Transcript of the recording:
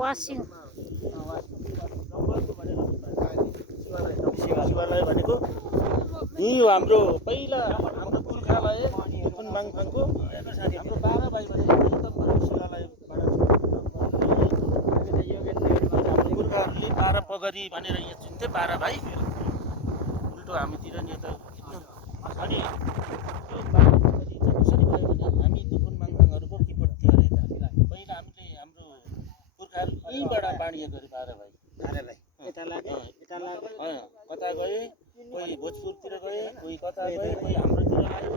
washing शिवालय भनेको यही हो हाम्रो पहिला हाम्रो पुर्खालय जुन माङफाङको हाम्रो 12 भाइ भने एकदम शिवालयबाट पुर्खाहरूले 12 पगरी भनेर यहाँ चिन्थे 12 भाइ उल्टो हामीतिर नि यता अनि त्यो 12 पगरी चाहिँ कसरी भयो भने हामी दुर्गुन माङफाङहरूको किपट थियो अरे यता पहिला हामीले हाम्रो पुर्खाहरू यहीँबाट बाँडिएको अरे 12 भाइ कता गए कोही भोजपुरतिर गए कोही कता गए कोही हाम्रोतिर आयो